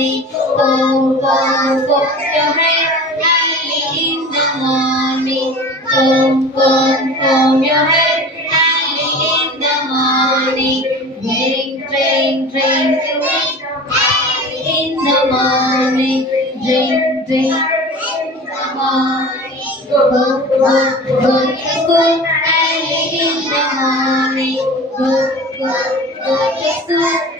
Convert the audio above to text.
morning. Comb your hair early in the morning. Comb your hair early in the morning. Drink early in the morning. Drink in the morning. Go to school early in the morning. Go to school